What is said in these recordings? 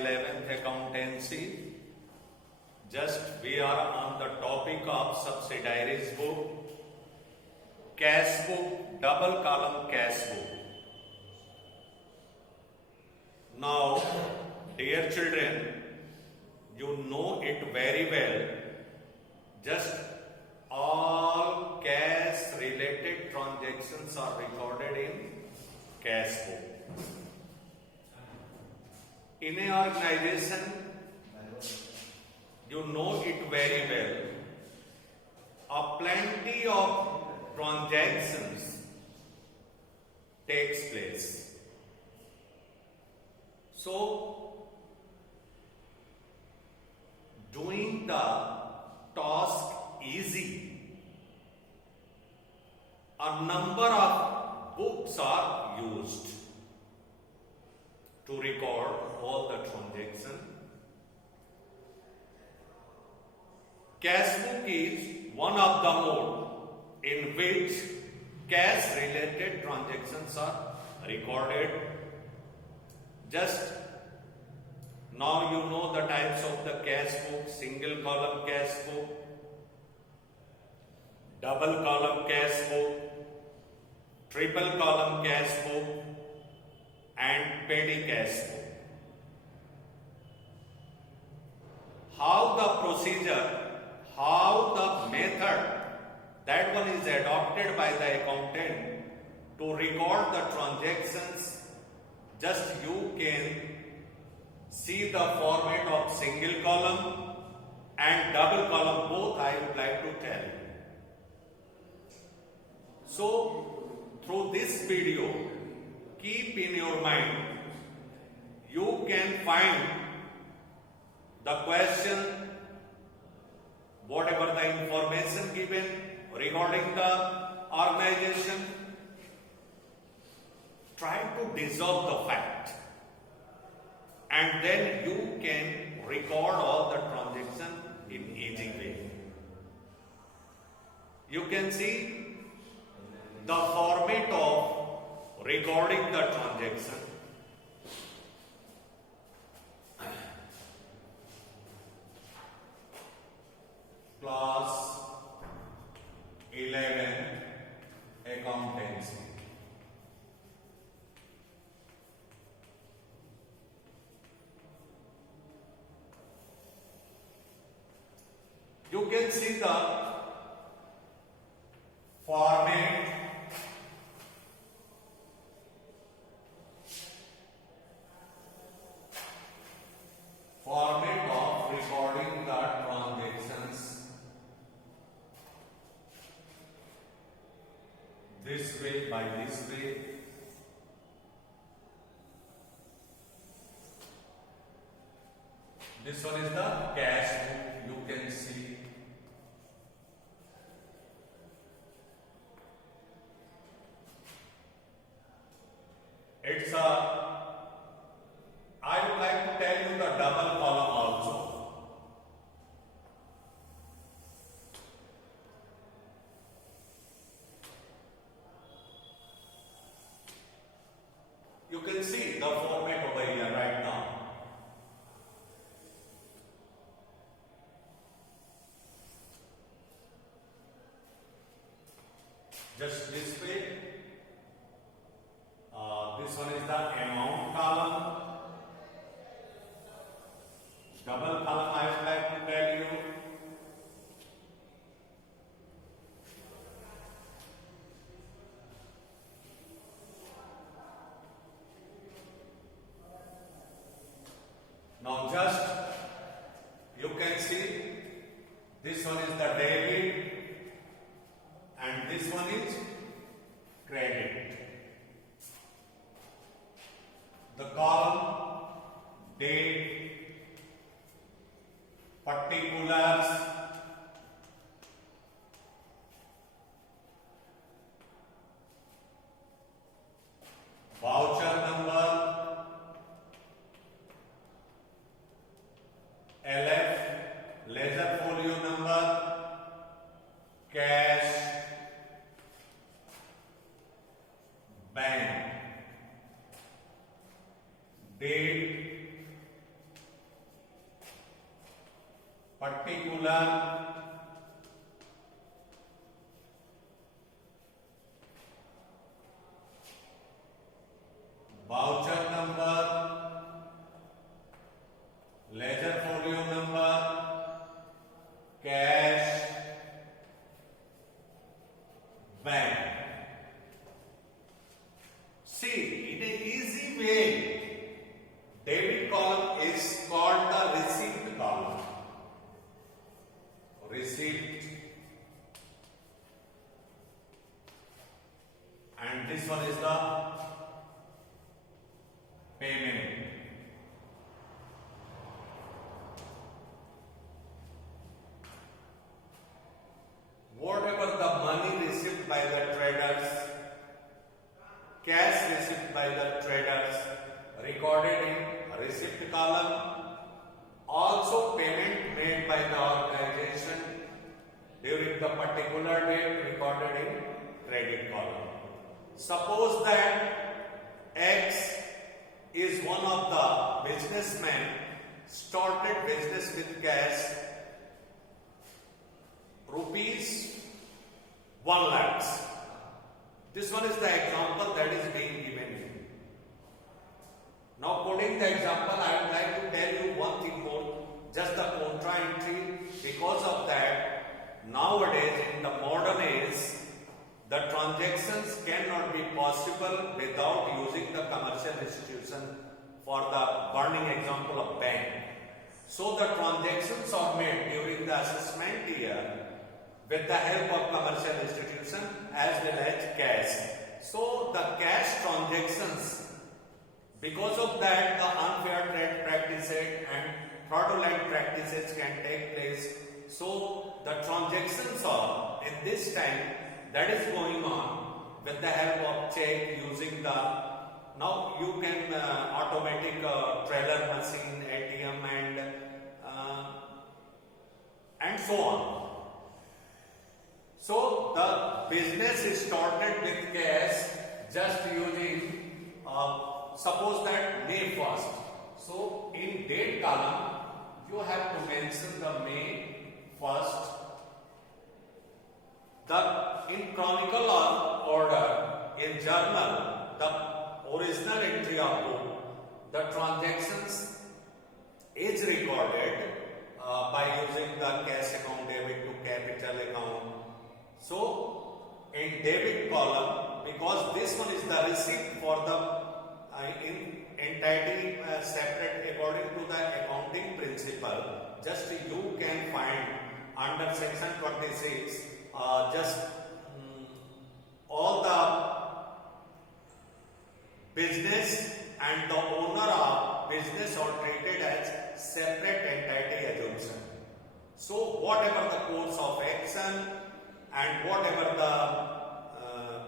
11th accountancy. Just we are on the topic of subsidiaries book, cash book, double column cash book. Now, dear children, you know it very well. Just all cash related transactions are recorded in cash book. In an organization, you know it very well. A plenty of transactions takes place. So, doing the task easy, a number of books are used to record all the transactions. Cash book is one of the mode in which cash related transactions are recorded. Just now you know the types of the cash book: single column cash book, double column cash book, triple column cash book, and petty cash book. How the procedure, how the method, that one is adopted by the accountant to record the transactions. Just you can see the format of single column and double column, both I would like to tell you. So, through this video, keep in your mind, you can find the question, whatever the information given regarding the organization, try to dissolve the fact, and then you can record all the transactions in easy way. You can see the format of recording the transaction. Class 11 accountancy. You can see the format of recording the transactions. This way, by this way. This one is the cash book, you can see. It's I would like to tell you the double column also. You can see the format over here right now. Just this way. This one is the amount column. Double column I would like to tell you. Now just you can see this one is the debit and this one is credit. The column, date, particulars, voucher number, LF, ledger folio number, cash, number, voucher number, ledger folio number, cash, bank. See, in an easy way, debit column is called the receipt column. Receipt. And this one is the payment. Whatever the money received by the traders, cash received by the traders, recorded in receipt column. Also payment made by the organization during the particular date, recorded in credit column. Suppose that X is one of the businessmen, started business with cash rupees 1 lakh. This one is the example that is being given here. Now, quoting the example, I would like to tell you one thing more, just the contra entry. Because of that, nowadays in the modern age, the transactions cannot be possible without using the commercial institution. For the burning example of bank. So the transactions are made during the assessment year with the help of commercial institution as well as cash. So the cash transactions, because of that the unfair trade practices and fraudulent practices can take place. So the transactions are in this time that is going on with the help of check using the, now you can automatic teller machine, ATM and so on. So the business is started with cash just using suppose that May 1st. So in date column you have to mention the May 1st. In chronicle order in journal, the original entry of book, the transactions is recorded by using the cash account debit to capital account. So in debit column, because this one is the receipt for the entirety separate according to the accounting principle, just you can find under section 26 just all the business and the owner of business are treated as separate entity assumption. So whatever the course of action and whatever the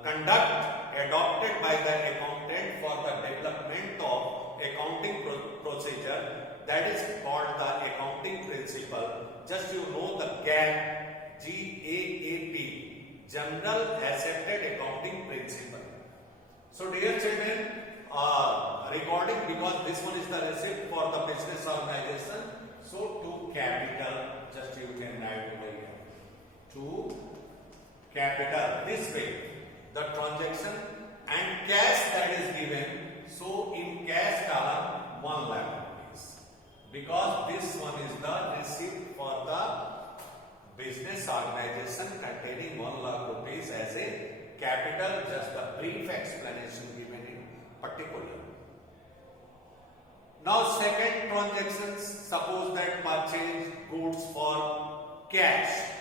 conduct adopted by the accountant for the development of accounting procedure, that is called the accounting principle. Just you know the GAAP, GAAP, General Accepted Accounting Principle. So dear children, recording, because this one is the receipt for the business organization, so to capital, just you can write over here, to capital, this way the transaction and cash that is given. So in cash column 1 lakh rupees, because this one is the receipt for the business organization containing 1 lakh rupees as a capital, just the brief explanation given in particular. Now second transactions, suppose that purchase goods for cash.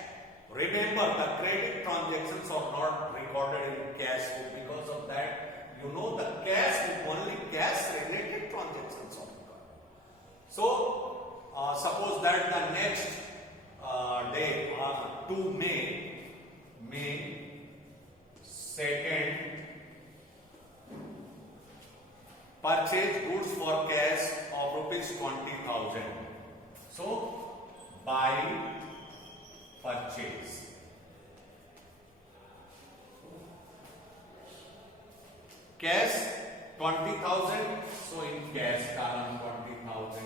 Remember the credit transactions are not recorded in cash book, because of that you know the cash book, only cash related transactions are recorded. So suppose that the next day to May 2nd, purchase goods for cash of rupees 20,000. So buy, purchase. Cash 20,000. So in cash column 20,000.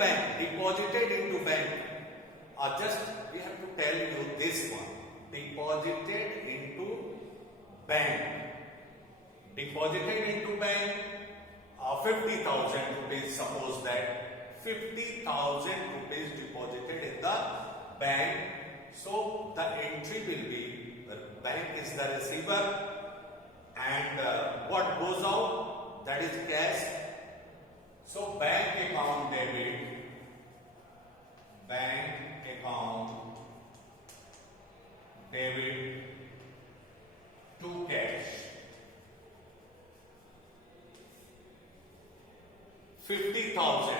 bank, deposited into bank. Just we have to tell you this one. Deposited into bank. Deposited into bank 50,000 rupees. Suppose that 50,000 rupees deposited in the bank. So the entry will be the bank is the receiver, and what goes out, that is cash. So bank account debit, bank account debit to cash, 50,000.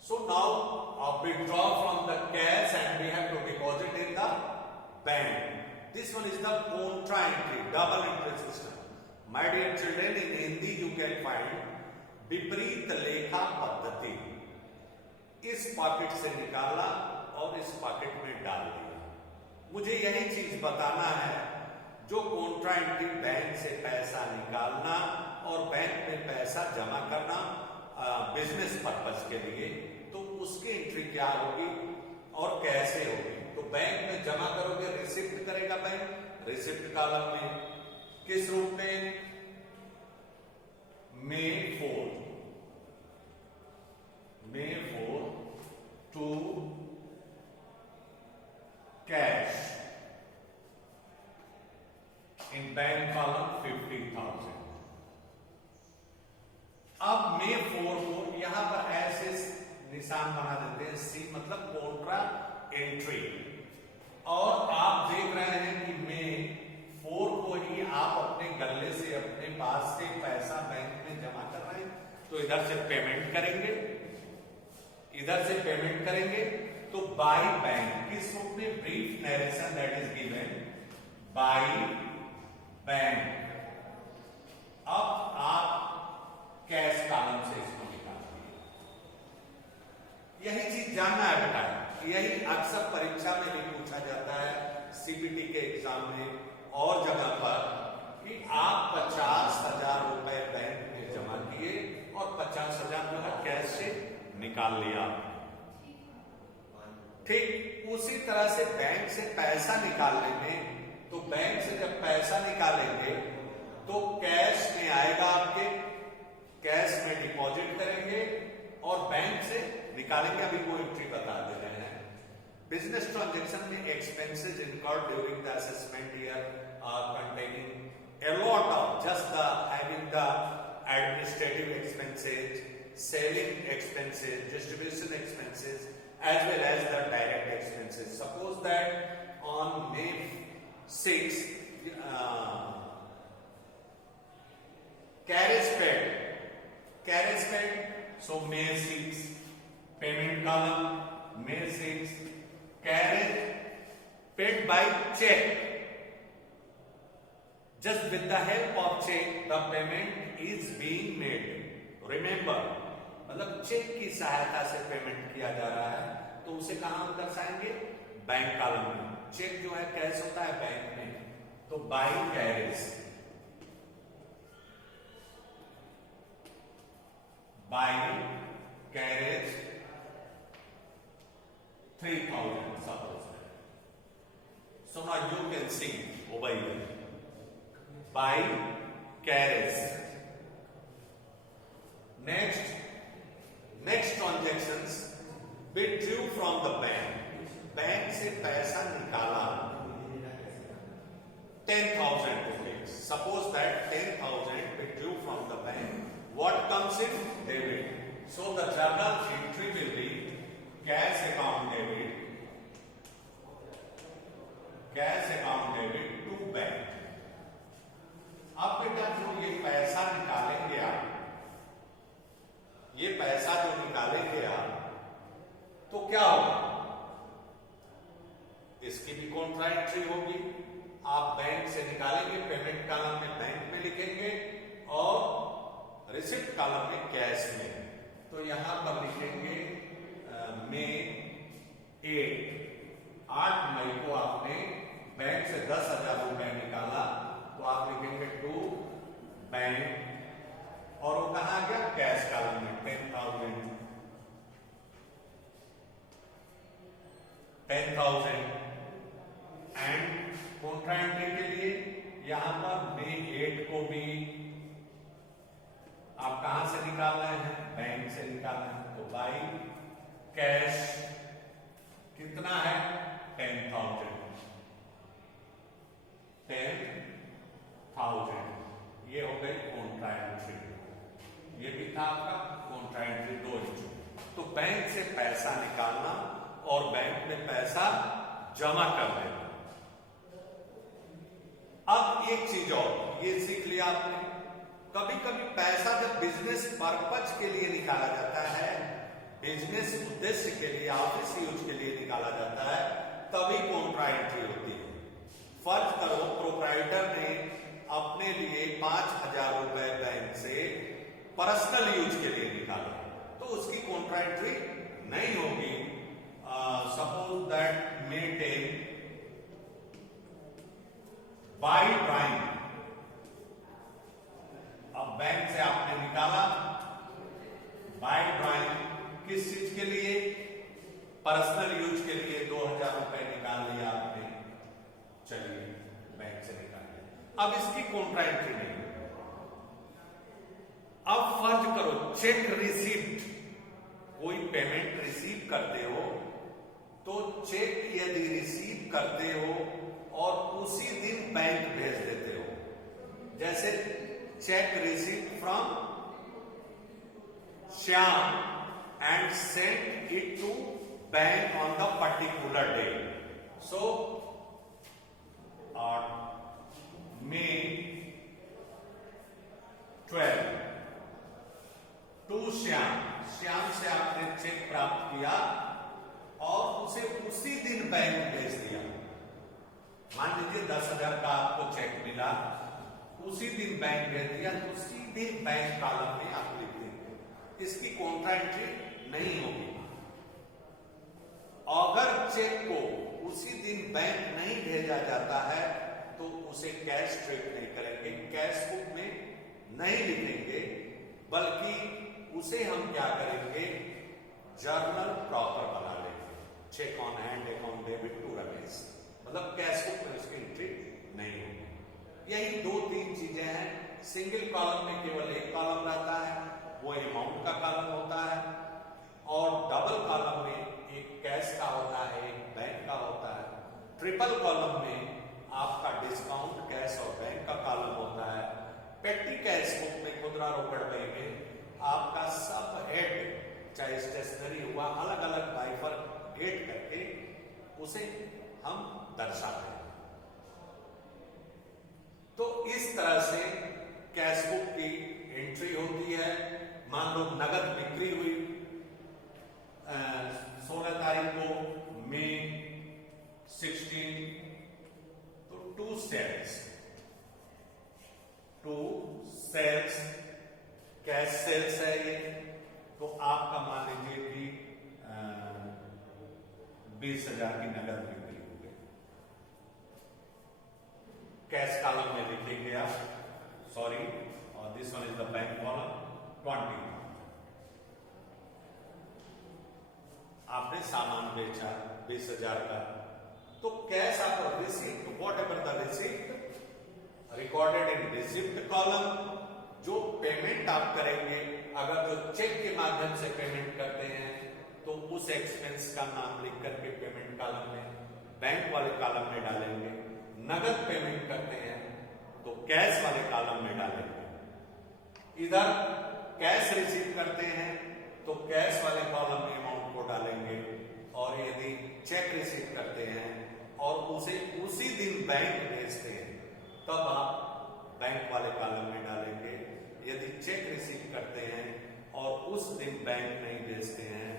So now withdraw from the cash and we have to deposit in the bank. This one is the contra entry, double entry system. My dear children, in Hindi you can find विपरीत लेखा पद्धति. इस पॉकेट से निकाला और इस पॉकेट में डाल दिया. मुझे यही चीज बताना है. जो कॉन्ट्रा एंट्री, बैंक से पैसा निकालना और बैंक में पैसा जमा करना बिजनेस पर्पस के लिए, तो उसकी एंट्री क्या होगी और कैसे होगी. तो बैंक में जमा करोगे, रिसिप्ट करेगा बैंक, रिसिप्ट कॉलम में किस रूप में, May 4 to cash in bank column 50,000. अब May 4 को यहां पर ऐसे निशान बना देते हैं. सी मतलब कॉन्ट्रा एंट्री. और आप देख रहे हैं कि May 4 को ही आप अपने गले से, अपने पास से पैसा बैंक में जमा कर रहे हैं. तो इधर से पेमेंट करेंगे, इधर से पेमेंट करेंगे. तो बाय बैंक किस रूप में, brief narration that is given by bank. अब आप कैश कॉलम से इसको निकाल दिए. यही चीज जानना है बेटा. यही अक्सर परीक्षा में भी पूछा जाता है, सीबीटी के एग्जाम में और जगह पर, कि आप 50,000 रुपए बैंक में जमा किए और 50,000 जो है कैश से निकाल लिया. ठीक उसी तरह से बैंक से पैसा निकालने में, तो बैंक से जब पैसा निकालेंगे तो कैश में आएगा, आपके कैश में डिपॉजिट करेंगे और बैंक से निकालेंगे. अभी वो एंट्री बता दे रहे हैं. बिजनेस ट्रांजेक्शन में expenses incurred during the assessment year containing a lot of just having the administrative expenses, selling expenses, distribution expenses, as well as the direct expenses. Suppose that on May 6, carriage paid. So May 6, payment column, May 6, carriage paid by check. Just with the help of check, the payment is being made. Remember, मतलब चेक की सहायता से पेमेंट किया जा रहा है, तो उसे कहां हम दर्शाएंगे, बैंक कॉलम में. चेक जो है कैश होता है बैंक में, तो by carriage, by carriage 3,000 suppose. So now you can see over here. By carriage. Next transactions, withdrew from the bank. Bank से पैसा निकाला 10,000 rupees. Suppose that 10,000 withdrew from the bank. What comes in? Debit. So the journal entry will be cash account debit. Cash account debit to bank. अब बेटा जो ये पैसा निकालेंगे आप, ये पैसा जो निकालेंगे आप, तो क्या होगा, इसकी भी कॉन्ट्रा एंट्री होगी. आप बैंक से निकालेंगे, पेमेंट कॉलम में बैंक में लिखेंगे और रिसिप्ट कॉलम में कैश में. तो यहां पर लिखेंगे May 8 मई को आपने बैंक से 10,000 रुपए निकाला, तो आप लिखेंगे टू बैंक और वो कहां गया, कैश कॉलम में 10,000. 10,000 एंड कॉन्ट्रा एंट्री के लिए यहां पर मे 8 को भी आप कहां से निकाल रहे हैं, बैंक से निकाल रहे हैं, तो बाई कैश कितना है 10,000 ये हो गई कॉन्ट्रा एंट्री, ये भी था आपका कॉन्ट्रा एंट्री 2 इंच। तो बैंक से पैसा निकालना और बैंक में पैसा जमा कर देना। अब एक चीज और ये सीख लिया आपने, कभी कभी पैसा जब बिजनेस पर्पज के लिए निकाला जाता है, बिजनेस उद्देश्य के लिए, ऑफिस यूज के लिए निकाला जाता है, तभी कॉन्ट्रा एंट्री होती है। फर्ज करो प्रोप्राइटर ने अपने लिए 5,000 रुपए बैंक से पर्सनल यूज के लिए निकाला, तो उसकी कॉन्ट्रा एंट्री नहीं होगी। Suppose that May 10 by drawing, अब बैंक से आपने निकाला बाय ड्राइंग, किस चीज के लिए, पर्सनल यूज के लिए 2,000 रुपए निकाल लिया आपने, चलिए बैंक से निकाल लिया, अब इसकी कॉन्ट्रा एंट्री नहीं। अब फर्ज करो चेक रिसीप्ट, कोई पेमेंट रिसीव करते हो, तो चेक यदि रिसीव करते हो और उसी दिन बैंक भेज देते हो, जैसे cheque receive from Shyam and send it to bank on the particular day, so May 12 to Shyam, Shyam से आपने चेक प्राप्त किया और उसे उसी दिन बैंक भेज दिया। मान लीजिए 10,000 का आपको चेक मिला, उसी दिन बैंक भेज दिया, तो सीधे बैंक कॉलम में आप लिख देंगे, इसकी कॉन्ट्रा एंट्री नहीं होगी। अगर चेक को उसी दिन बैंक नहीं भेजा जाता है तो उसे कैश ट्रीट नहीं करेंगे, कैश बुक में नहीं लिखेंगे, बल्कि उसे हम क्या करेंगे, जर्नल प्रॉपर बना लेंगे, cheque on hand account debit to Ramesh, मतलब कैश बुक में उसकी एंट्री नहीं होगी। यही 2-3 चीजें हैं। सिंगल कॉलम में केवल एक कॉलम रहता है, वो अमाउंट का कॉलम होता है, और डबल कॉलम में एक कैश का होता है, एक बैंक का होता है। ट्रिपल कॉलम में आपका डिस्काउंट कैश और बैंक का कॉलम होता है। पेटी कैश बुक में खुदरा रोकड़ में आपका सब हेड, चाहे स्टेशनरी हुआ, अलग अलग बाइफर गेट करके उसे हम दर्शाते हैं। तो इस तरह से कैश बुक की एंट्री होती है। मान लो नगद बिक्री हुई 16 तारीख को, मे 16, तो 2 सेल्स कैश सेल्स है ये, तो आपका मान लीजिए कि 20,000 की नगद बिक्री हो गई। कैश कॉलम में लिखेंगे आप, सॉरी, और this one is the bank column, 20। आपने सामान बेचा 20,000 का, तो कैश आपका receipt, what ever the receipt recorded in receipt column, जो पेमेंट आप करेंगे, अगर जो चेक के माध्यम से पेमेंट करते हैं तो उस एक्सपेंस का नाम लिख करके पेमेंट कॉलम में, बैंक वाले कॉलम में डालेंगे। नगद पेमेंट करते हैं तो कैश वाले कॉलम में डालेंगे। इधर कैश रिसीव करते हैं तो कैश वाले कॉलम में अमाउंट को डालेंगे, और यदि चेक रिसीव करते हैं और उसे उसी दिन बैंक भेजते हैं तब आप बैंक वाले कॉलम में डालेंगे। यदि चेक रिसीव करते हैं और उस दिन बैंक नहीं भेजते हैं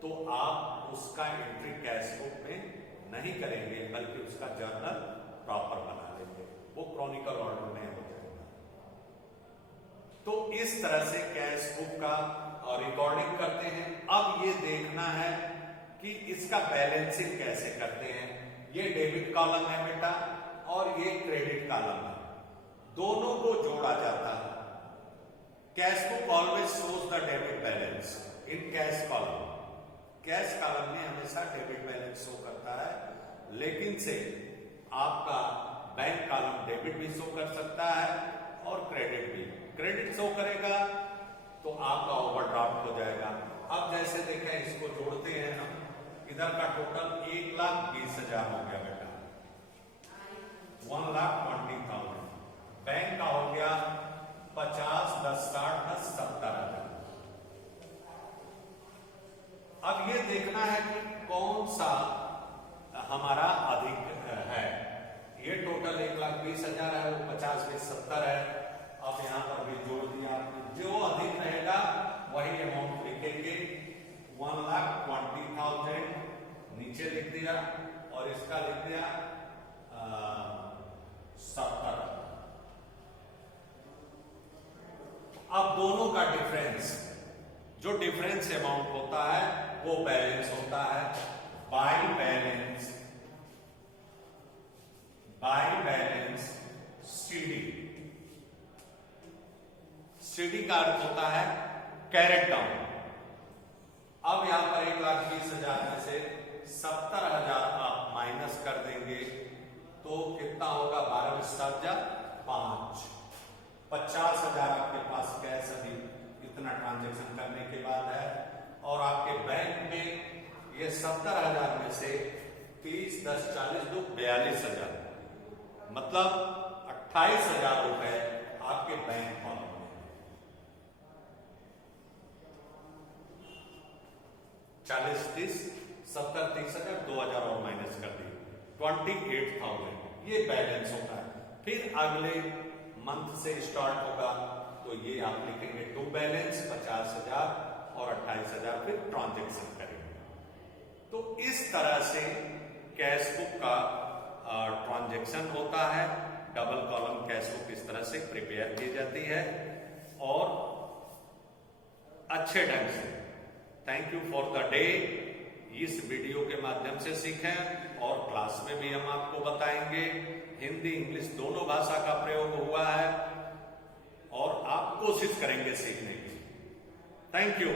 तो आप उसका एंट्री कैश बुक में नहीं करेंगे, बल्कि उसका जर्नल प्रॉपर बना लेंगे, वो क्रॉनिकल ऑर्डर में हो जाएगा। तो इस तरह से कैश बुक का रिकॉर्डिंग करते हैं। अब ये देखना है कि इसका बैलेंसिंग कैसे करते हैं। ये डेबिट कॉलम है बेटा और ये क्रेडिट कॉलम है, दोनों को जोड़ा जाता है। Cash book always shows the debit balance in cash column, cash column में हमेशा डेबिट बैलेंस शो करता है। लेकिन से आपका बैंक कॉलम डेबिट भी शो कर सकता है और क्रेडिट भी। क्रेडिट शो करेगा तो आपका ओवरड्राफ्ट हो जाएगा। अब जैसे देखें, इसको जोड़ते हैं हम, इधर का टोटल 1,20,000 हो गया बेटा, 1,20,000। बैंक का हो गया 50, 10, 60, 10, 70,000। अब ये देखना है कि कौन सा हमारा अधिक है। ये टोटल 1,20,000 है, वो 50 में 70 है। अब यहां पर भी जोड़ दिया आपने, जो अधिक रहेगा वही अमाउंट लिखेंगे। 1,20,000 नीचे लिख दिया और इसका लिख दिया 70। अब दोनों का डिफरेंस, जो डिफरेंस अमाउंट होता है वो बैलेंस होता है। By balance CD. सीडी का अर्थ होता है कैरेट डाउन। अब यहां पर 1,20,000 में से 70,000 आप माइनस कर देंगे तो कितना होगा? 12 में 5, 50,000 आपके पास कैश अभी इतना ट्रांजैक्शन करने के बाद है। और आपके बैंक में ये 70,000 में से 30, 10, 40, 2, 42,000, मतलब 28,000 रुपए आपके बैंक अकाउंट में। 40, 30, 70, 30,000, 2,000 और माइनस कर दिए, 28,000 ये बैलेंस होता है। फिर अगले मंथ से स्टार्ट होगा तो ये आप लिखेंगे टू बैलेंस 50,000 और 28,000, फिर ट्रांजैक्शन करेंगे। तो इस तरह से कैश बुक का ट्रांजैक्शन होता है। डबल कॉलम कैश बुक इस तरह से प्रिपेयर की जाती है और अच्छे ढंग से। Thank you for the day. इस वीडियो के माध्यम से सीखें और क्लास में भी हम आपको बताएंगे। हिंदी इंग्लिश दोनों भाषा का प्रयोग हुआ है और आप कोशिश करेंगे सीखने की। Thank you.